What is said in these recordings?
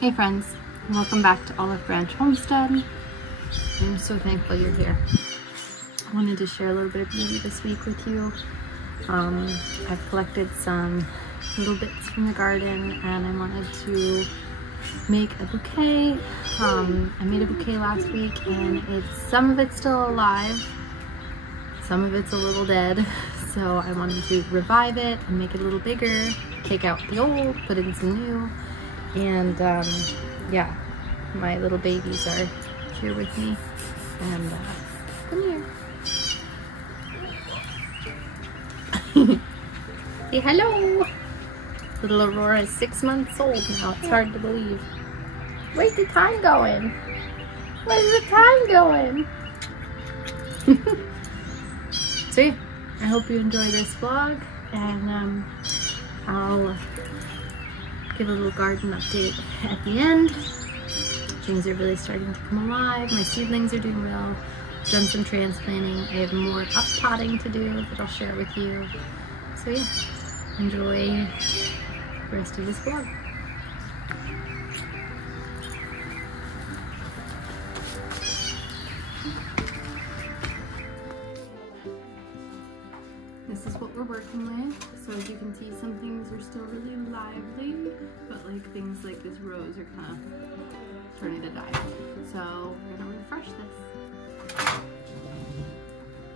Hey friends, welcome back to Olive Branch Homestead. I'm so thankful you're here. I wanted to share a little bit of beauty this week with you. I've collected some little bits from the garden and I wanted to make a bouquet. I made a bouquet last week and some of it's still alive, some of it's a little dead. So I wanted to revive it and make it a little bigger, take out the old, put in some new. And yeah, my little babies are here with me, and come here. Say hello. Little Aurora is 6 months old now. It's hard to believe. Where's the time going? Where's the time going? So yeah, I hope you enjoy this vlog, and I'll give a little garden update at the end. Things are really starting to come alive. My seedlings are doing well. I've done some transplanting. I have more up potting to do that I'll share with you. So yeah, enjoy the rest of this vlog. This is what we're working with. So as you can see, some things are still really lively, but like things like this rose are kind of starting to die. So we're gonna refresh this.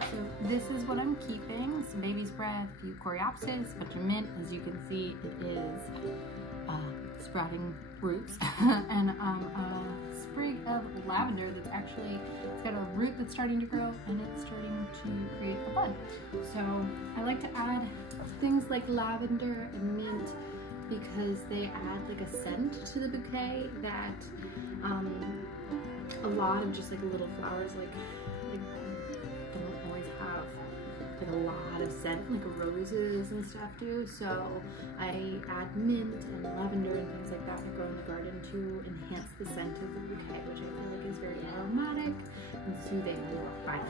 So this is what I'm keeping. Some baby's breath, a few coreopsis, a bunch of mint. As you can see, it is sprouting roots, and a sprig of lavender that's actually, it's got a root that's starting to grow and it's starting to create a bud. So I like to add things like lavender and mint because they add like a scent to the bouquet that a lot of just like little flowers like don't always have like a lot of scent like roses and stuff do. So I add mint and lavender and things like that grow in the garden to enhance the scent of the bouquet, which I feel like is very aromatic and soothing when you walk by.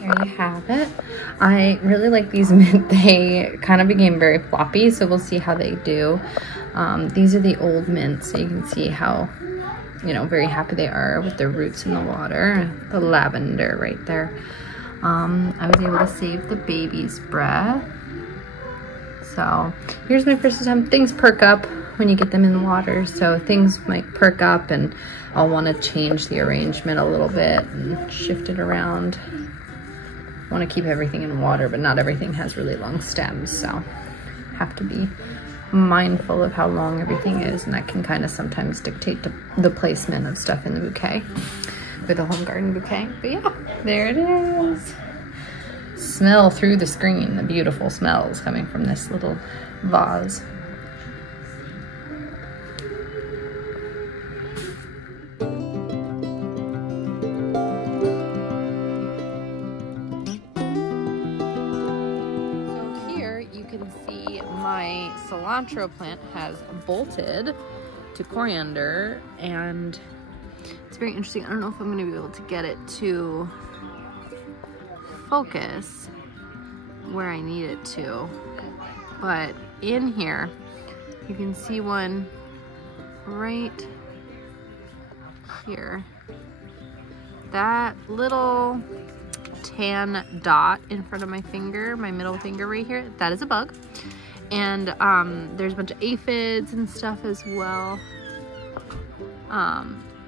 Here you have it. I really like these mint. They kind of became very floppy, so we'll see how they do. These are the old mints, so you can see how, you know, very happy they are with their roots in the water. The lavender right there. I was able to save the baby's breath. So here's my first attempt. Things perk up when you get them in the water, so things might perk up and I'll want to change the arrangement a little bit and shift it around. I want to keep everything in water, but not everything has really long stems, so have to be mindful of how long everything is, and that can kind of sometimes dictate the placement of stuff in the bouquet with a home garden bouquet. But yeah, there it is. Smell through the screen the beautiful smells coming from this little vase. My cilantro plant has bolted to coriander, and it's very interesting. I don't know if I'm going to be able to get it to focus where I need it to, but in here you can see one right here. That little tan dot in front of my finger, my middle finger right here, that is a bug. And there's a bunch of aphids and stuff as well.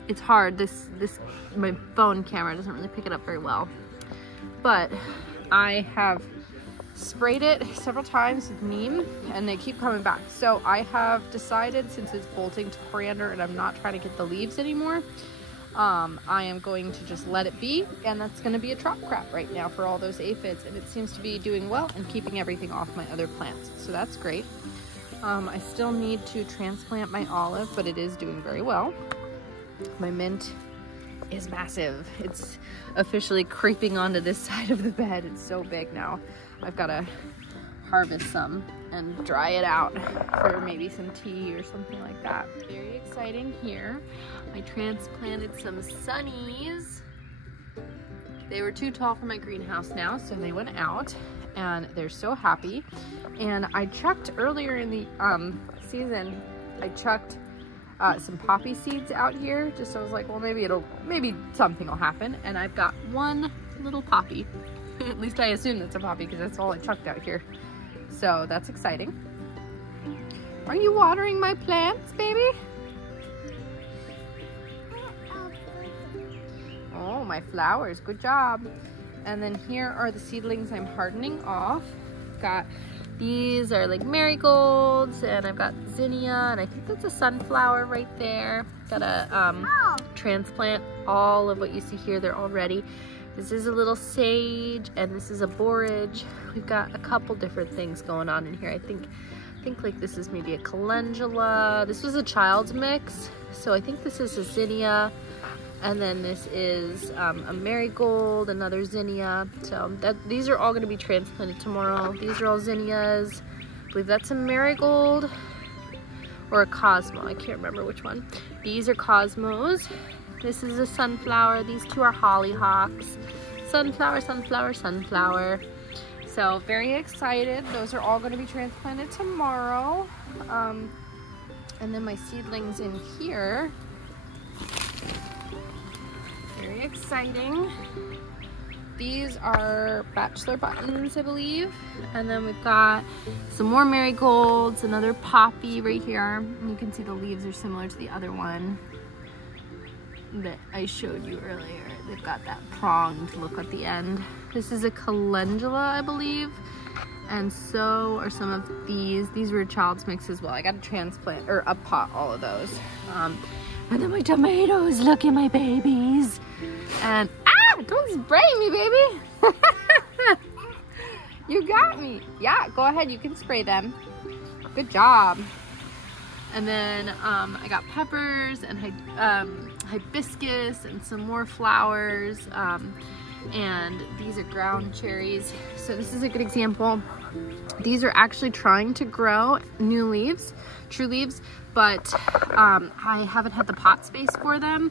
It's hard. My phone camera doesn't really pick it up very well. But I have sprayed it several times with neem and they keep coming back. So I have decided, since it's bolting to coriander and I'm not trying to get the leaves anymore, I am going to just let it be, and that's going to be a trap crop right now for all those aphids, and it seems to be doing well and keeping everything off my other plants, so that's great. I still need to transplant my olive, but it is doing very well. My mint is massive. It's officially creeping onto this side of the bed. It's so big now. I've got to harvest some and dry it out for maybe some tea or something like that. Very exciting here. I transplanted some sunnies. They were too tall for my greenhouse now, so they went out, and they're so happy. And I chucked earlier in the season, I chucked some poppy seeds out here, just so I was like, well, maybe something will happen. And I've got one little poppy. At least I assume that's a poppy because that's all I chucked out here. So that's exciting. Are you watering my plants, baby? Oh, my flowers, good job. And then here are the seedlings I'm hardening off. These are like marigolds, and I've got zinnia, and I think that's a sunflower right there. Gotta transplant all of what you see here. They're all ready. This is a little sage, and this is a borage. We've got a couple different things going on in here. I think like this is maybe a calendula. This was a child's mix, so I think this is a zinnia. And then this is a marigold, another zinnia. So these are all going to be transplanted tomorrow. These are all zinnias. I believe that's a marigold or a cosmo. I can't remember which one. These are cosmos. This is a sunflower. These two are hollyhocks. Sunflower, sunflower, sunflower. So very excited. Those are all going to be transplanted tomorrow. And then my seedlings in here. Very exciting. These are bachelor buttons, I believe. And then we've got some more marigolds, another poppy right here. And you can see the leaves are similar to the other one that I showed you earlier. They've got that pronged look at the end. This is a calendula, I believe. And so are some of these. These were a child's mix as well. I got to transplant or uppot all of those. And then my tomatoes, look at my babies. And, don't spray me, baby. You got me. Yeah, go ahead, you can spray them. Good job. And then I got peppers and hibiscus and some more flowers. And these are ground cherries. So this is a good example. These are actually trying to grow new leaves, true leaves, but I haven't had the pot space for them,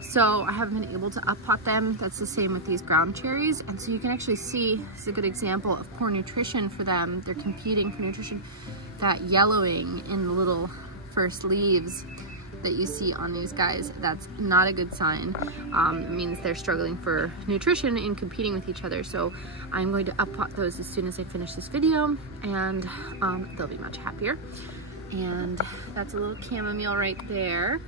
so I haven't been able to uppot them. That's the same with these ground cherries. And so you can actually see, this is a good example of poor nutrition for them. They're competing for nutrition. That yellowing in the little first leaves that you see on these guys, that's not a good sign. It means they're struggling for nutrition and competing with each other. So I'm going to uppot those as soon as I finish this video, and they'll be much happier. And that's a little chamomile right there.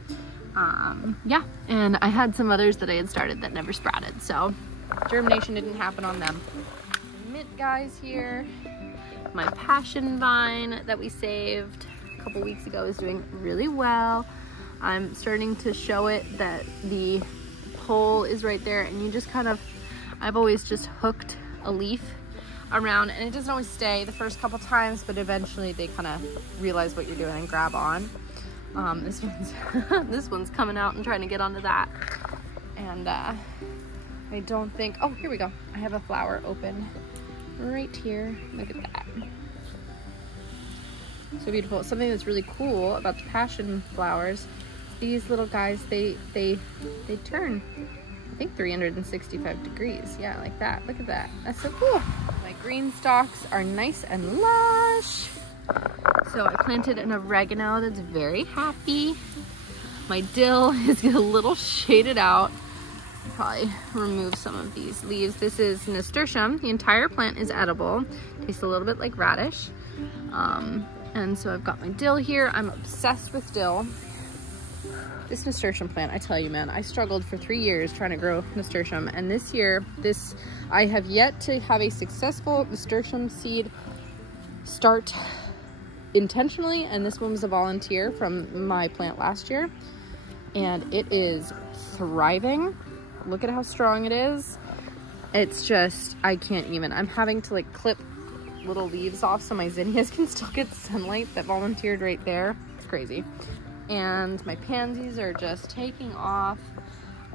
Yeah, and I had some others that I had started that never sprouted, so germination didn't happen on them. Mint guys here. My passion vine that we saved a couple weeks ago is doing really well. I'm starting to show it that the hole is right there, and you just kind of, I've always just hooked a leaf around, and it doesn't always stay the first couple times, but eventually they kind of realize what you're doing and grab on. This one's this one's coming out and trying to get onto that, and I don't think, oh, here we go. I have a flower open right here. Look at that. So beautiful. Something that's really cool about the passion flowers, these little guys, they turn, I think 365 degrees. Yeah, like that. Look at that. That's so cool. My green stalks are nice and lush. So I planted an oregano that's very happy. My dill is a little shaded out. Probably remove some of these leaves. This is nasturtium. The entire plant is edible. Tastes a little bit like radish. And so I've got my dill here. I'm obsessed with dill. This nasturtium plant, I tell you, man, I struggled for 3 years trying to grow nasturtium. And this year, I have yet to have a successful nasturtium seed start intentionally. And this one was a volunteer from my plant last year. And it is thriving. Look at how strong it is. It's just, I can't even. I'm having to like clip little leaves off so my zinnias can still get sunlight that volunteered right there. It's crazy. And my pansies are just taking off.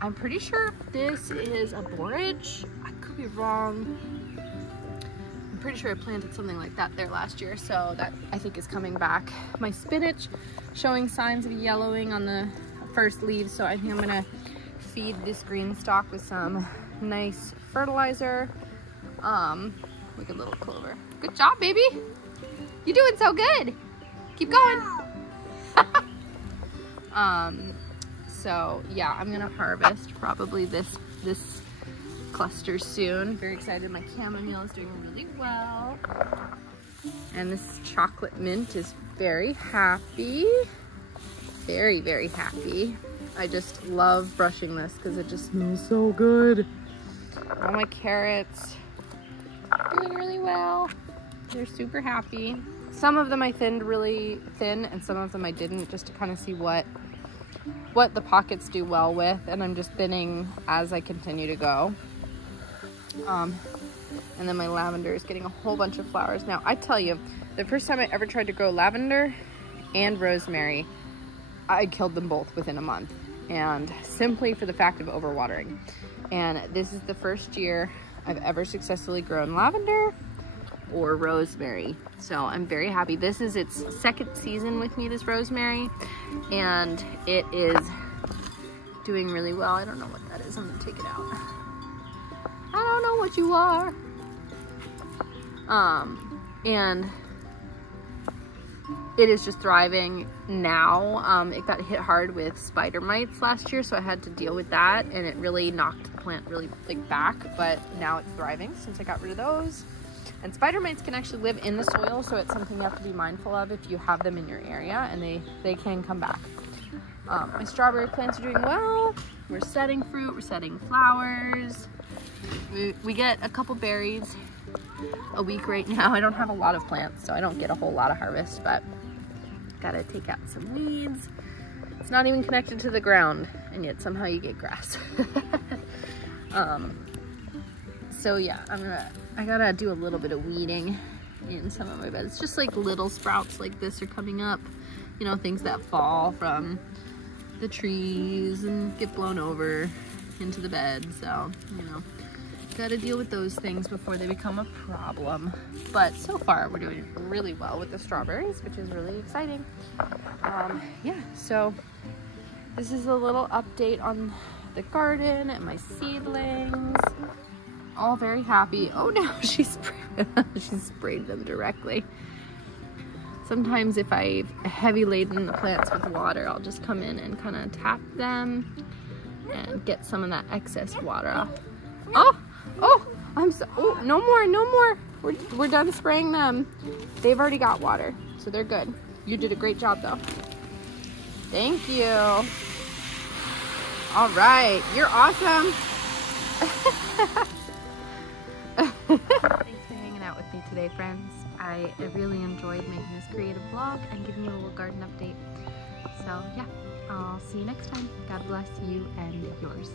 I'm pretty sure this is a borage. I could be wrong. I'm pretty sure I planted something like that there last year, so that I think is coming back. My spinach showing signs of yellowing on the first leaves, so I think I'm gonna feed this green stalk with some nice fertilizer. Look at little clover. Good job, baby. You're doing so good. Keep going. So yeah, I'm gonna harvest probably this cluster soon. Very excited. My chamomile is doing really well. And this chocolate mint is very happy. Very, very happy. I just love brushing this because it just smells so good. All my carrots doing really well. They're super happy. Some of them I thinned really thin and some of them I didn't, just to kind of see what the pockets do well with, and I'm just thinning as I continue to go. And then my lavender is getting a whole bunch of flowers. Now I tell you, the first time I ever tried to grow lavender and rosemary, I killed them both within a month, and simply for the fact of overwatering. And this is the first year I've ever successfully grown lavender or rosemary, so I'm very happy. This is its second season with me, this rosemary, and it is doing really well. I don't know what that is. I'm gonna take it out. I don't know what you are. And it is just thriving now. It got hit hard with spider mites last year, so I had to deal with that, and it really knocked the plant really back, but now it's thriving since I got rid of those. And spider mites can actually live in the soil, so it's something you have to be mindful of if you have them in your area, and they can come back. My strawberry plants are doing well. We're setting fruit, we're setting flowers. We get a couple berries a week right now. I don't have a lot of plants, so I don't get a whole lot of harvest, but gotta take out some weeds. It's not even connected to the ground, and yet somehow you get grass. So yeah, I gotta do a little bit of weeding in some of my beds. Just like little sprouts like this are coming up, you know, things that fall from the trees and get blown over into the bed. So, you know, gotta deal with those things before they become a problem. But so far we're doing really well with the strawberries, which is really exciting. Yeah, so this is a little update on the garden and my seedlings. All very happy. Oh, now she sprayed them directly. Sometimes if I've heavy laden the plants with water, I'll just come in and kind of tap them and get some of that excess water off. Oh, no more. We're done spraying them. They've already got water, so they're good. You did a great job though. Thank you. All right, you're awesome. Thanks for hanging out with me today, friends. I really enjoyed making this creative vlog and giving you a little garden update. So yeah, I'll see you next time. God bless you and yours.